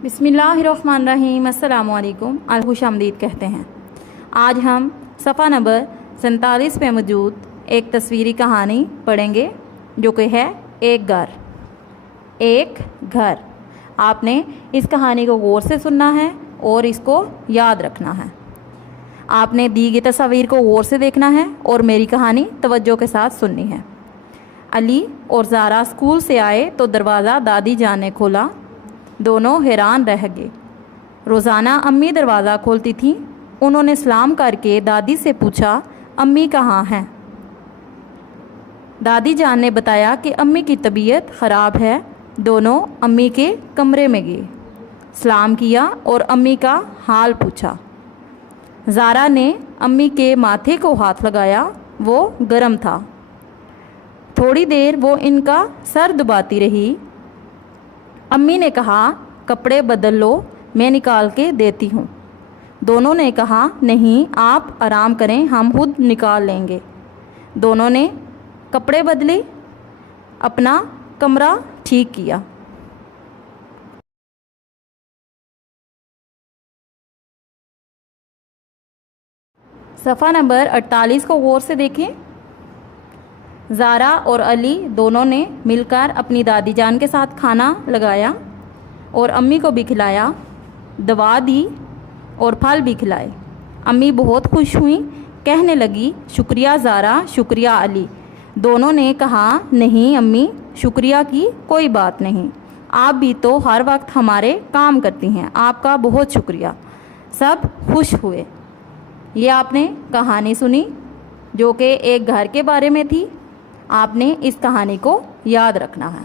बिस्मिल्लाहिर्रहमानिर्रहीम अस्सलामु अलैकुम खुश आमदीद कहते हैं। आज हम सफ़ा नंबर 47 पे मौजूद एक तस्वीरी कहानी पढ़ेंगे जो कि है एक घर। एक घर। आपने इस कहानी को गौर से सुनना है और इसको याद रखना है। आपने दी गई तस्वीर को गौर से देखना है और मेरी कहानी तवज्जो के साथ सुननी है। अली और ज़ारा स्कूल से आए तो दरवाज़ा दादी जान ने खोला। दोनों हैरान रह गए। रोज़ाना अम्मी दरवाज़ा खोलती थीं। उन्होंने सलाम करके दादी से पूछा, अम्मी कहाँ हैं? दादी जान ने बताया कि अम्मी की तबीयत ख़राब है। दोनों अम्मी के कमरे में गए, सलाम किया और अम्मी का हाल पूछा। ज़ारा ने अम्मी के माथे को हाथ लगाया, वो गर्म था। थोड़ी देर वो इनका सर दबाती रही। अम्मी ने कहा, कपड़े बदल लो, मैं निकाल के देती हूँ। दोनों ने कहा, नहीं आप आराम करें, हम खुद निकाल लेंगे। दोनों ने कपड़े बदले, अपना कमरा ठीक किया। सफ़ा नंबर 48 को गौर से देखें। ज़ारा और अली दोनों ने मिलकर अपनी दादी जान के साथ खाना लगाया और अम्मी को भी खिलाया, दवा दी और फल भी खिलाए। अम्मी बहुत खुश हुई, कहने लगी, शुक्रिया ज़ारा, शुक्रिया अली। दोनों ने कहा, नहीं अम्मी, शुक्रिया की कोई बात नहीं, आप भी तो हर वक्त हमारे काम करती हैं, आपका बहुत शुक्रिया। सब खुश हुए। ये आपने कहानी सुनी जो कि एक घर के बारे में थी। आपने इस कहानी को याद रखना है।